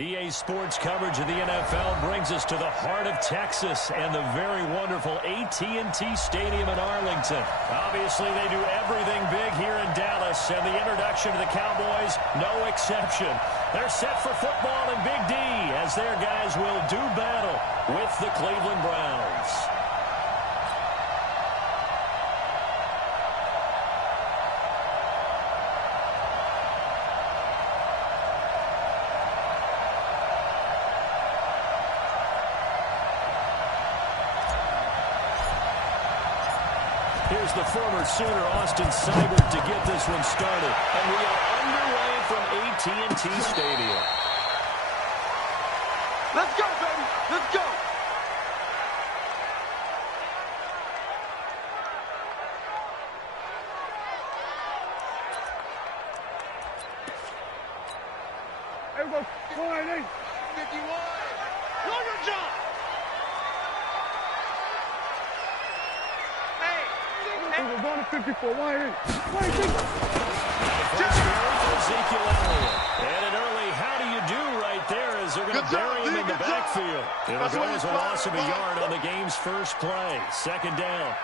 EA Sports coverage of the NFL brings us to the heart of Texas and the very wonderful AT&T Stadium in Arlington. Obviously, they do everything big here in Dallas, and the introduction to the Cowboys, no exception. They're set for football in Big D as their guys will do battle with the Cleveland Browns. Here's the former Sooner, Austin Seibert, to get this one started. And we are underway from AT&T Stadium. Let's go, baby. Let's go. There we go. 1-8. 51. Longer jump. We're going to 54. 1-8. Ezekiel Elliott. And an early how do you do right there as they're going to bury him in the backfield. It'll go as a loss of a yard on the game's first play. Second down.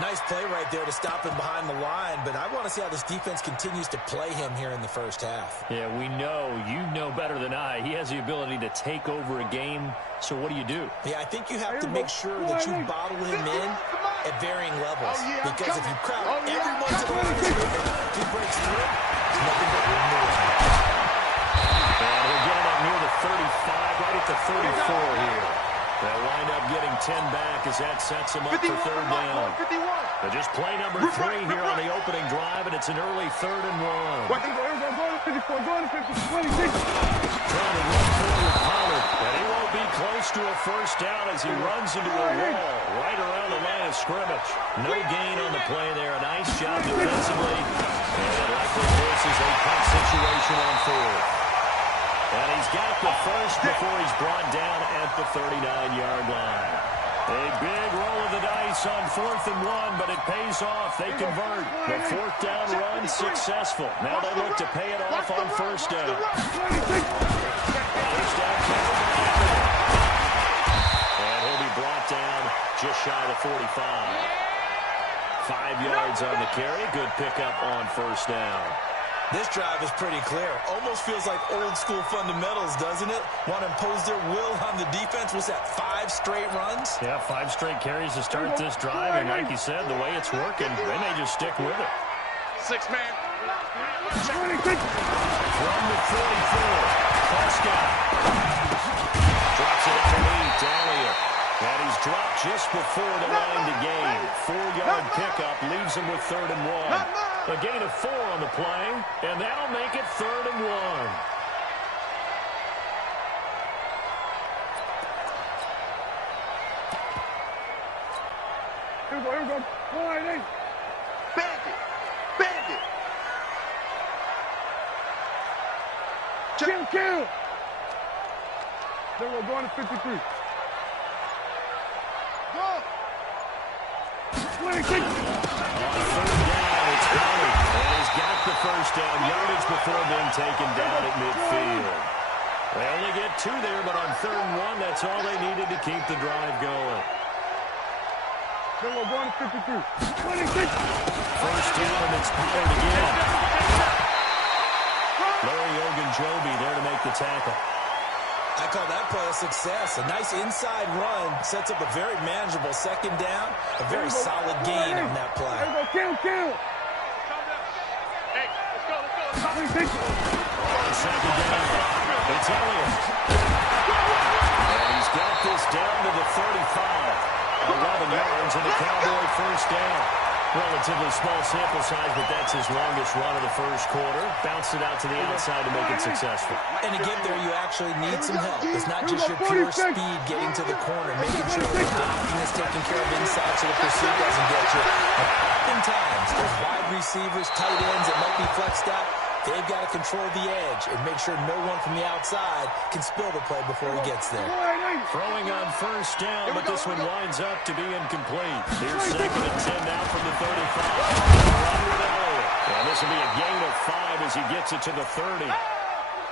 Nice play right there to stop him behind the line, but I want to see how this defense continues to play him here in the first half. Yeah, we know. You know better than I. He has the ability to take over a game, so what do you do? Yeah, I think you have to make sure that you bottle him in at varying levels, because if you crowd every once in a while, he breaks through, it's nothing but room to run. And we're getting up near the 35, right at the 34 here. They'll wind up getting 10 back as that sets them up for third down. But just play number 3 here on the opening drive, and it's an early 3rd and 1. Go to 54. Go to 50. 26. Trying to run forward Pollard, but he won't be close to a first down as he runs into a wall right around the line of scrimmage. No gain on the play there. A nice job defensively. And it likely forces a punt situation on 4th. And he's got the first before he's brought down at the 39-yard line. A big roll of the dice on 4th and 1, but it pays off. They convert. The 4th down run successful. Now they look to pay it off on first down. First down. And he'll be brought down just shy of the 45. 5 yards on the carry. Good pickup on first down. This drive is pretty clear. Almost feels like old-school fundamentals, doesn't it? Want to impose their will on the defense. Was that 5 straight runs? Yeah, 5 straight carries to start this drive. And like you said, the way it's working, they may just stick with it. 6-man. From the 44, Prescott. Drops it underneath to Elliott. And he's dropped just before the line to gain. 4-yard pickup leaves him with 3rd and 1. A gain of 4 on the play, and that'll make it 3rd and 1. Here we go. 1-8. Bandit. Kill. There we go. Going to 53. Go. 26. And he's got the first down, yardage before being taken down at midfield. They only get 2 there, but on 3rd and 1, that's all they needed to keep the drive going. Then we're going to 53. 26. First down, and it's Pollard again. Larry Ogunjobi there to make the tackle. I call that play a success. A nice inside run sets up a very manageable 2nd down. A very solid gain on that play. Kill. Hey, let's go. 26. Second down. It's Elliott. And he's got this down to the 35. 11 yards and a Cowboy first down. Relatively small sample size, but that's his longest run of the first quarter. Bounced it out to the outside to make it successful. And to get there, you actually need some help. It's not just your pure speed getting to the corner, making sure the blocking is taken care of inside so the pursuit doesn't get you. And oftentimes, those wide receivers, tight ends that might be flexed out, they've got to control the edge and make sure no one from the outside can spill the play before he gets there. Throwing on first down, but this one winds up to be incomplete. Here's 2nd and 10 now from the 35. And this will be a gain of 5 as he gets it to the 30.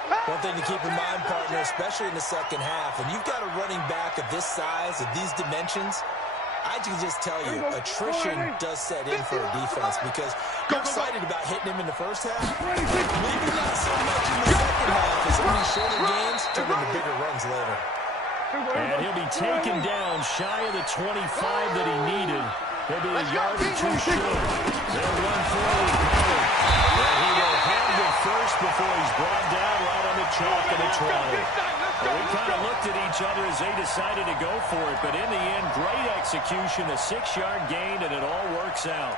One thing to keep in mind, partner, especially in the second half, when you've got a running back of this size, of these dimensions, I can just tell you, attrition does set in for a defense because you're excited about hitting him in the first half. Maybe not so much in the second half as some of these shorter gains turn into bigger runs later. And he'll be taken down shy of the 25 that he needed. He'll be a yard or two short. They'll run forward. And he will have the first before he's brought down right on the chalk of the 20. Well, we kind of looked at each other as they decided to go for it, but in the end, great execution, a 6-yard gain, and it all works out.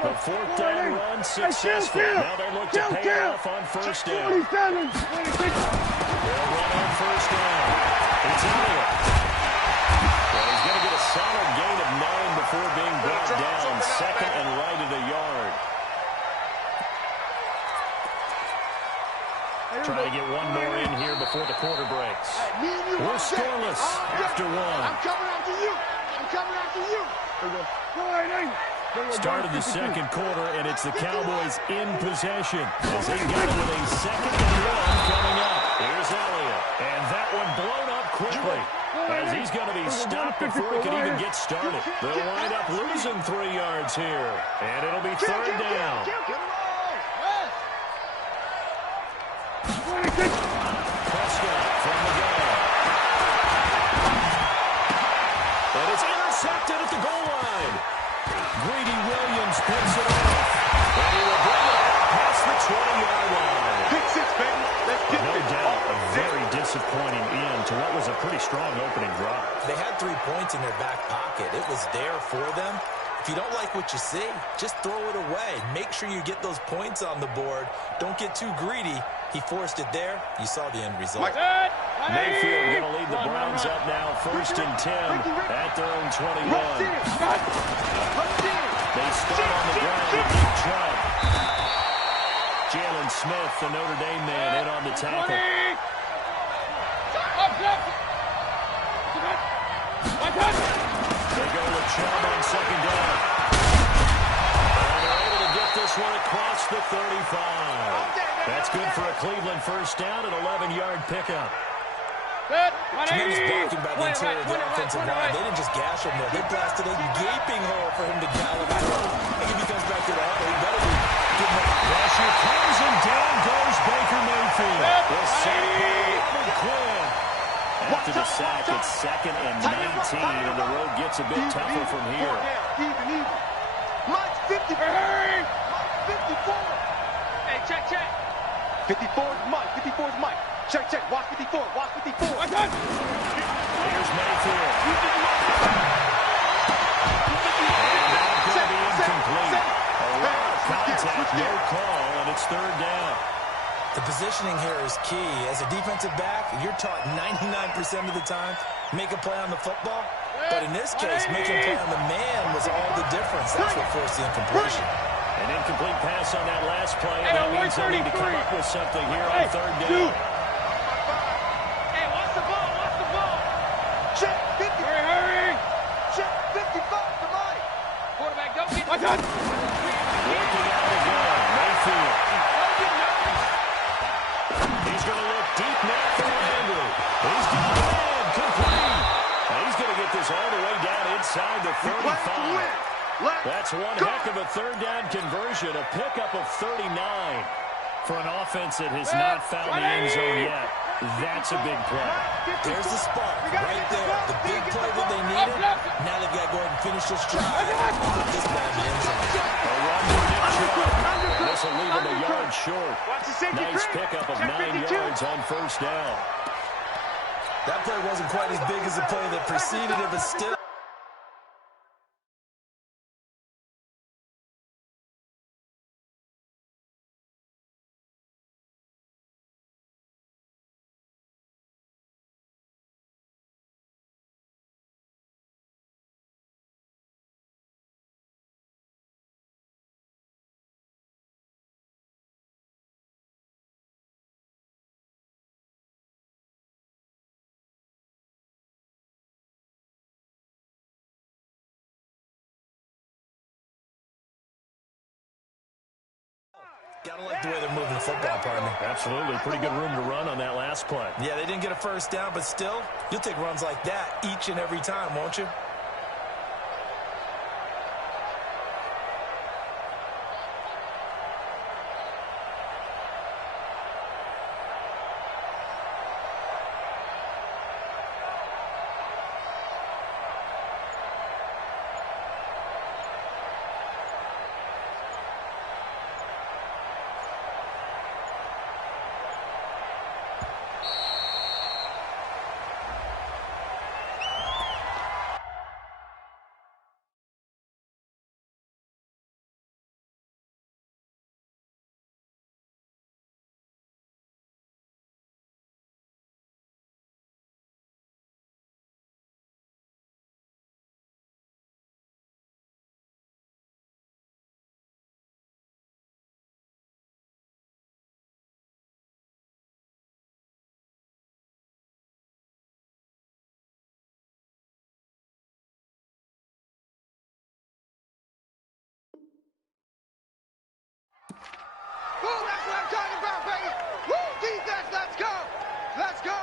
The fourth down run successful. Now they look to pay it off on first down. They'll run on first down. It's Elliott. Well, he's going to get a solid gain of 9 before being brought down. Second and right at a yard. Trying to get one more in here before the quarter breaks. We're scoreless after one. I'm coming after you. I'm coming after you. Start of the second quarter, and it's the Cowboys in possession as they got it with a 2nd and 1 coming up. Here's Elliott, and that one blown up quickly as he's going to be stopped before he can even get started. They'll wind up losing 3 yards here, and it'll be third down. Prescott from the gun. And it's intercepted at the goal line. Greedy Williams picks it off. And he will bring it past the 20-yard line. Pick 6, baby. Let's get No it. doubt, a very disappointing end to what was a pretty strong opening drive. They had 3 points in their back pocket. It was there for them. If you don't like what you see, just throw it away. Make sure you get those points on the board. Don't get too greedy. He forced it there. You saw the end result. Mayfield going to lead the Browns up now, 1st and 10 at their own 21. They start on the ground with Nick Chubb. Jalen Smith, the Notre Dame man, in on the tackle. They go with Chubb on 2nd down. And they're able to get this one across the 35. That's good for a Cleveland first down, an 11-yard pickup. Tremendous blocking by the interior of the offensive line. They didn't just gash him there. They blasted a gaping hole for him to gallop through. I think if he comes back to the huddle, he better be getting up. Pressure comes, and down goes Baker Mayfield. The sack by Robert Quinn. After the sack, it's 2nd and 19, and the road gets a bit tougher from here. Mike's 50. Mike's 54. Hey, check. 54 is Mike. 54 is Mike. Check. Watch 54. Watch 54. Here's Mayfield. And that's going to be incomplete. A lot of contact, no call, and it's third down. The positioning here is key. As a defensive back, you're taught 99% of the time, make a play on the football. But in this case, making a play on the man was all the difference. That's what forced the incompletion. An incomplete pass on that last play, and that means they'll need to come up with something here on third down. Hey, watch the ball. Check 50. Hurry. Check 55 to Mike. Quarterback, don't get Watch out. Working out again, Mayfield. He's going to look deep now for Andrew. He's got the man, complete. And he's going to get this all the way down inside the 35. That's one heck of a third down conversion, a pickup of 39 for an offense that has not found the end zone yet. That's a big play. There's the spark right there. The big play that they needed. Now they've got to go ahead and finish this drive. Put this ball in the end zone. A run for Nick Chubb. This will leave him a yard short. Nice pickup of 9 yards on first down. That play wasn't quite as big as the play that preceded it, but still. Gotta like the way they're moving the football, partner. Absolutely. Pretty good room to run on that last play. Yeah, they didn't get a first down, but still, you'll take runs like that each and every time, won't you? Woo, that's what I'm talking about, baby. Woo, defense, let's go. Let's go.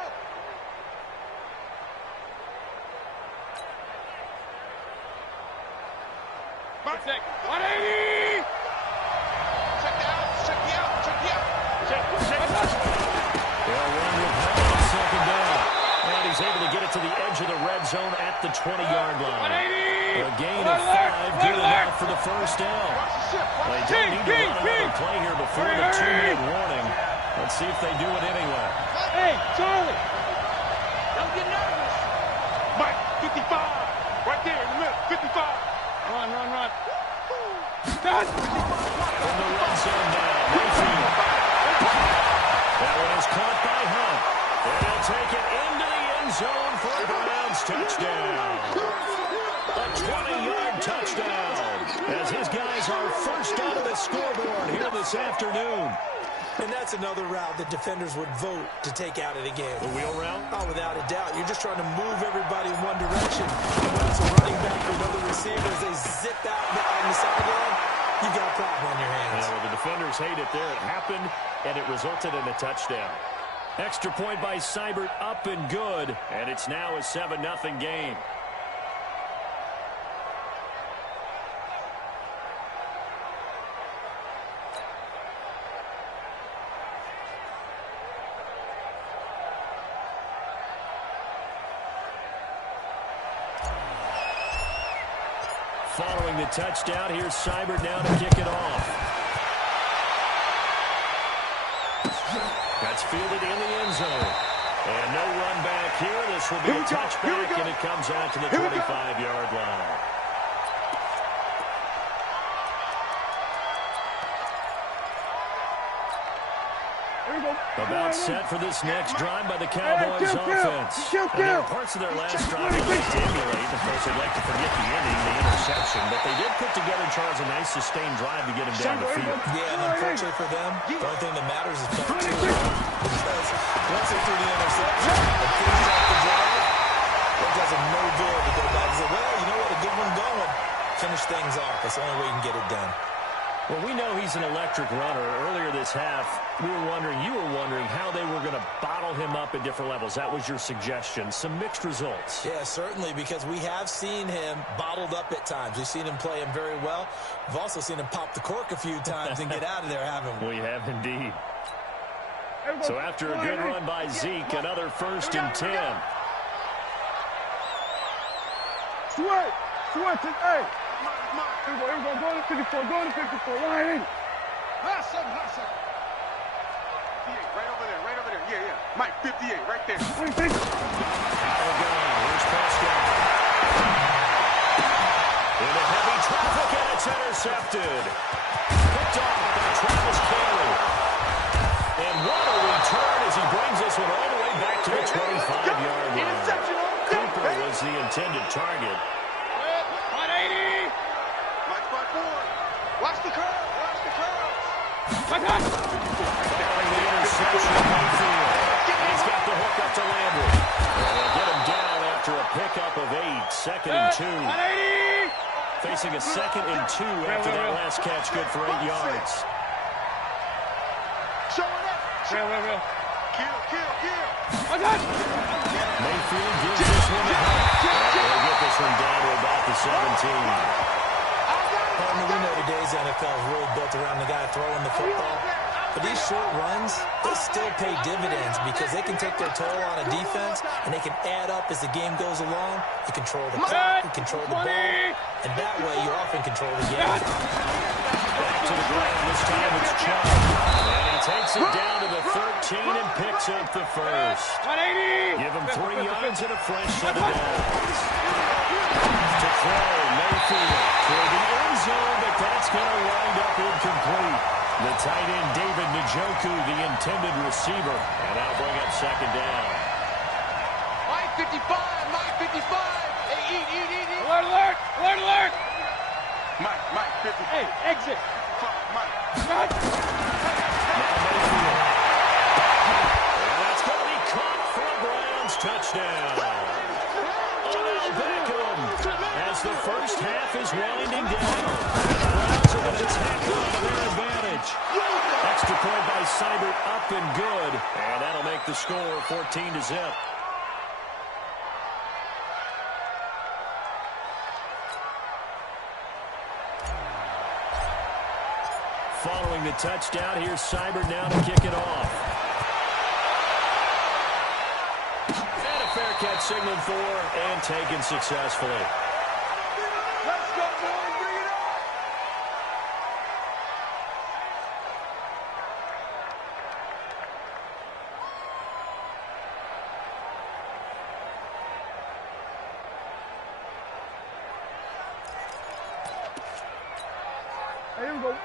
Check 180. Check the out. Check the out. Check the out. Check. They'll run with him on second down. And he's able to get it to the edge of the red zone at the 20-yard line. A gain of 5, good enough for the first down. They don't need to run another play here before the 2-minute warning. Let's see if they do it anyway. Hey, Charlie. Don't get nervous. Mike, 55. Right there in the middle, 55. Run. From the red zone now, Mayfield. That one is caught by Hunt. And he'll take it into the end zone for a Browns touchdown. A 20-yard touchdown as his guys are first out of the scoreboard here this afternoon. And that's another route that defenders would vote to take out of the game. The wheel route? Oh, without a doubt. You're just trying to move everybody in one direction. And when it's a running back or another receiver, as they zip out on the sideline, you got a problem on your hands. Yeah, well, the defenders hate it there. It happened, and it resulted in a touchdown. Extra point by Seibert, up and good. And it's now a 7-0 game. Following the touchdown, here's Seibert now to kick it off. That's fielded in the end zone. And no run back here. This will be a touchback, and it comes out to the 25-yard line. About set for this next drive by the Cowboys offense. There were parts of their last drive they like to emulate. Of course, they'd like to forget the ending, the interception. But they did put together, Charles, a nice sustained drive to get him down the field. Yeah, and unfortunately for them, the only thing that matters is back to because once they threw the interception, and finish off the drive, it does them no good to go back and say, well, you know what, a good one going. Finish things off. That's the only way you can get it done. Well, we know he's an electric runner. Earlier this half, you were wondering how they were going to bottle him up at different levels. That was your suggestion. Some mixed results. Yeah, certainly, because we have seen him bottled up at times. We've seen him play him very well. We've also seen him pop the cork a few times and get out of there, haven't we? We have indeed. So after a good run by Zeke, another 1st and 10. Switch, hey. Here we go, go to 54, 180. Last second. 58, right over there. Yeah. Mike, 58, right there. Out of the gun. Here's Prescott. Into heavy traffic, and it's intercepted. Picked off by Travis Kelly. And what a return as he brings this one all the way back to the 25-yard line. Interception on the deck, Cooper was the intended target. 180. Mike, 5-4. Watch the curve. Throwing the interception to Mayfield. And he's got the hook up to Landry. And they'll get him down after a pickup of 8. 2nd and 2. 180. Facing a 2nd and 2 after that last catch, good for 8 yards. Real. Kill. Mayfield gives this one to Hunt. They'll get this one down to about the 17. Partner, we know today's NFL is really built around the guy throwing the football. But these short runs, they still pay dividends because they can take their toll on a defense, and they can add up as the game goes along. You control the clock, you control the ball, and that way you often control the game. Back to the ground. This time it's Chubb. And he takes it down to the 13 and picks up the first. 180. Give him 3 yards and a fresh set of downs. To throw, Mayfield for the end zone, but that's going to wind up incomplete. The tight end, David Njoku, the intended receiver. And that'll bring up second down. Mike 55. Hey, eat. Alert. Mike 50. Hey, exit. Fuck, Mike. Run. Now Mayfield. And that's going to be caught for a Browns touchdown. Odell Beckham as the first half is winding down. The Browns are going to tack on their advantage. Extra point by Seibert up and good. And that'll make the score 14-0. Following the touchdown, here's Seibert now to kick it off. And a fair catch signaled for and taken successfully. Let's go, boys. Bring it on.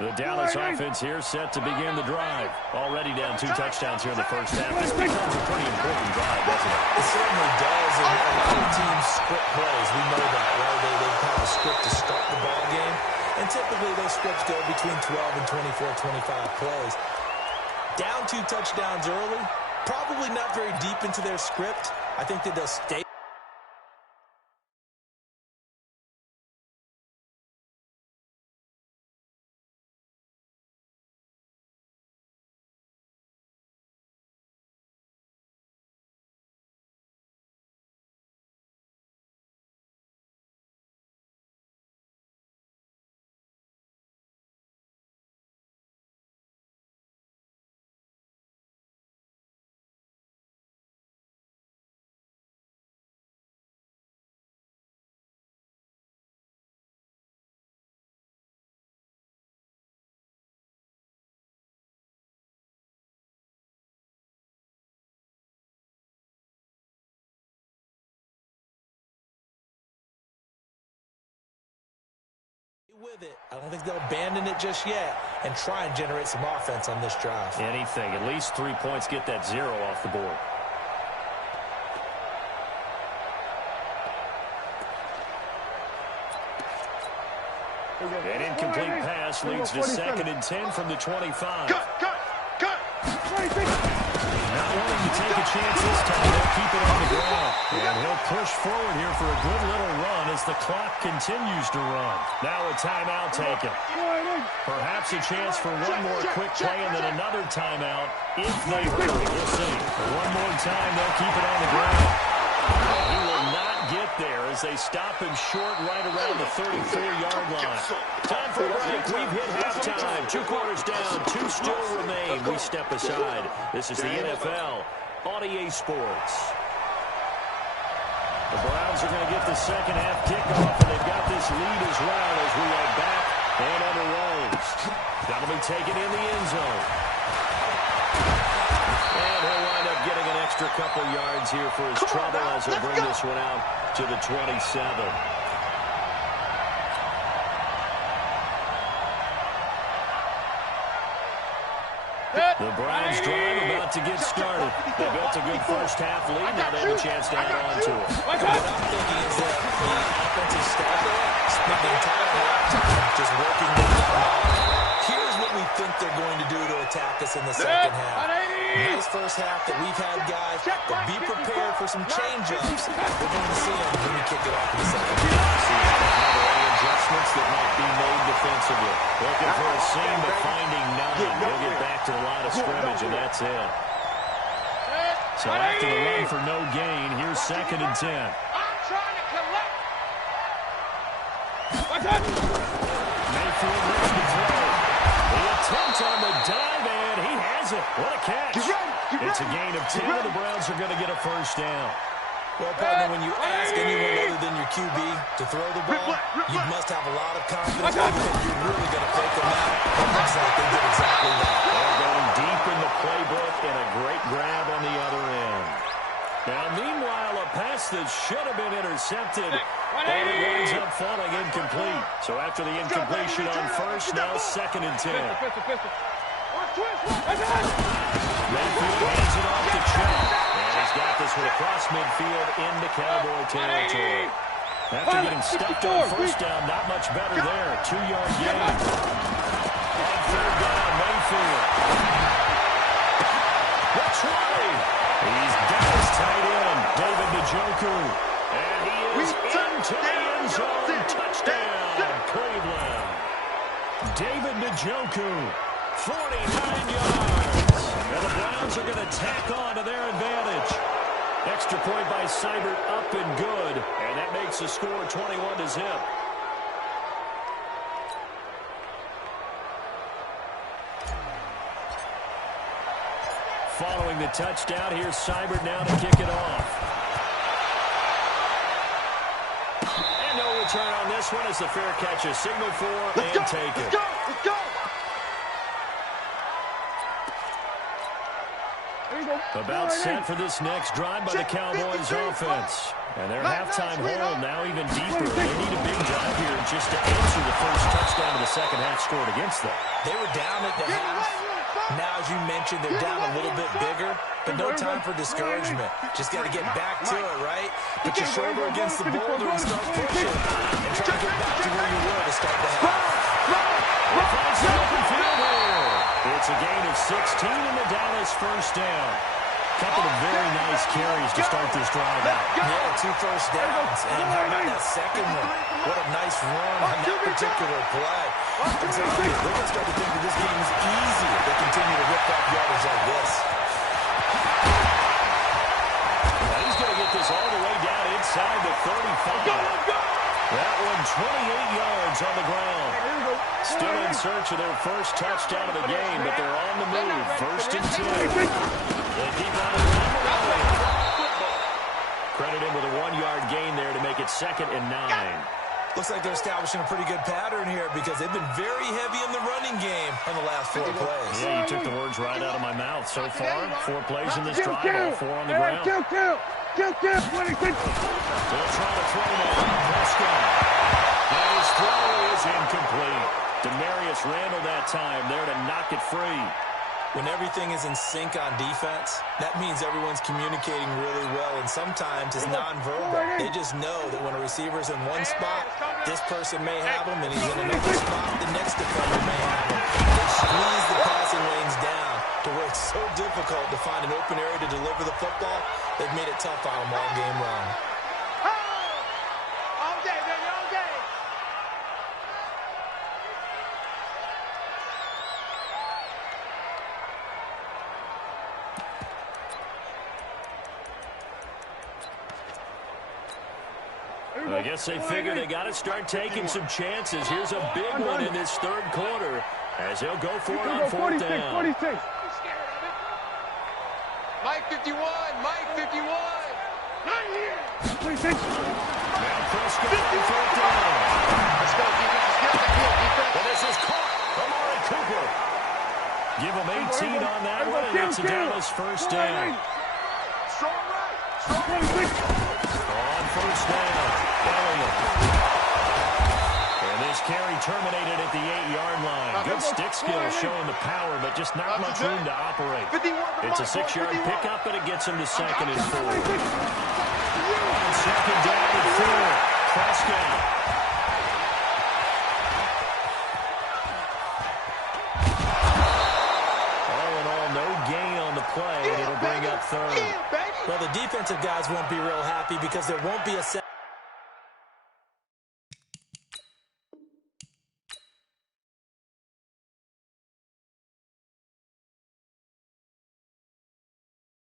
The Dallas offense here set to begin the drive. Already down 2 touchdowns here in the first half. This becomes a pretty important drive, doesn't it? It certainly does, and a lot of teams script plays. We know that, right? They have a script to start the ball game, and typically those scripts go between 12 and 24, 25 plays. Down 2 touchdowns early, probably not very deep into their script. I think that they'll stay. With it. I don't think they'll abandon it just yet and try and generate some offense on this drive. Anything. At least 3 points. Get that 0 off the board. An incomplete pass leads to 2nd and 10 from the 25. Cut. Not wanting to take a chance this time. They'll keep it on the ground. And he'll push forward here for a good little run as the clock continues to run. Now a timeout taken. Perhaps a chance for one more quick play and then another timeout if they hurry. We'll see. One more time, they'll keep it on the ground. He will not get there as they stop him short right around the 34-yard line. Time for a break. We've hit halftime. 2 quarters down. 2 still remain. We step aside. This is the NFL on EA Sports. The Browns are going to get the second half kickoff, and they've got this lead as well as we are back and on the road. That'll be taken in the end zone. And he'll wind up getting an extra couple yards here for his trouble as he'll bring this one out to the 27. The Browns drive about to get started. They built a good first half lead. Now they have a chance to add on to it. What I'm thinking is that the offensive staff spent the entire halftime just working with them. Here's what we think they're going to do to attack us in the second half? Nice first half that we've had, guys, but be prepared for some change-ups. We're going to see them when we kick it off in the second half. Any adjustments that might be made defensively. Looking for a seam, but finding none. He'll get back to the line of scrimmage, and that's it. So after the run for no gain, here's 2nd and 10. I'm trying to collect. Mayfield ready to throw. The attempt on the dive, and he has it. What a catch. It's a gain of 10, and the Browns are going to get a first down. Well, partner, when you ask anyone other than your QB to throw the ball, you must have a lot of confidence that you're really going to fake them out. It looks like they did exactly that. They're going deep in the playbook, and a great grab on the other end. Now, meanwhile, a pass that should have been intercepted, and it winds up falling incomplete. So after the incompletion on first, now 2nd and 10. Mayfield hands it off to Chubb. And he's got this one across midfield into Cowboy territory. After getting stuffed on first down, not much better there. 2-yard gain. On 3rd down, Mayfield. That's right. He's got his tight end, David Njoku. And he is into the end zone. Touchdown, Cleveland. David Njoku, 49 yards. And the Browns are going to tack on to their advantage. Extra point by Seibert, up and good. And that makes the score 21-0. Following the touchdown, here's Seibert now to kick it off. And no return on this one as the fair catch is signaled for and taken. Let's go. About set for this next drive by the Cowboys offense. And their halftime hole now even deeper. They need a big drive here just to answer the first touchdown of the second half scored against them. They were down at the half. Now, as you mentioned, they're down a little bit bigger, but no time for discouragement. Just got to get back to it, right? Put your shoulder against the boulder and start pushing. And try to get back to where you were to start the half. It's a gain of 16 in the Dallas first down. Couple of very nice carries to start this drive out. Yeah, 2 first downs. And how about that second one? What a nice run on that particular play. I'm telling you, they're going to start to think that this game is easy if they continue to rip up yardage like this. Now he's going to get this all the way down inside the 35. That one 28 yards on the ground. Still in search of their first touchdown of the game, but they're on the move. 1st and 10. They keep on the run. Credit him with a 1-yard gain there to make it 2nd and 9. Looks like they're establishing a pretty good pattern here because they've been very heavy in the running game on the last 4 plays. Yeah, you took the words right out of my mouth. So far, 4 plays in this drive, all 4 on the ground. Still trying to throw now. Prescott. And his throw is incomplete. Demarius Randall that time there to knock it free. When everything is in sync on defense, that means everyone's communicating really well, and sometimes it's nonverbal. They just know that when a receiver's in one spot, this person may have him, and he's in another spot, the next defender may have him. They squeeze the passing lanes down to where it's so difficult to find an open area to deliver the football. They've made it tough on them all game long. All day, baby, all day. I guess they figure they got to start taking some chances. Here's a big one in this 3rd quarter as he'll go for it on 4th down. 46. Mike 51, Mike 51. Not here. 26. Now Prescott on 4th down. Let's go, defense. Let's get the field, defense. And this is caught. Amari Cooper. Give him 18 on that one, and it's a Dallas first down. Strong right. 26. On first down, Elliott. And this carry terminated at the 8-yard line. Good stick skills showing the power, but just not much room to operate. It's a 6-yard pickup, but it gets him to 2nd and 4. On 2nd down and 4, Prescott. the defensive guys won't be real happy because there won't be a set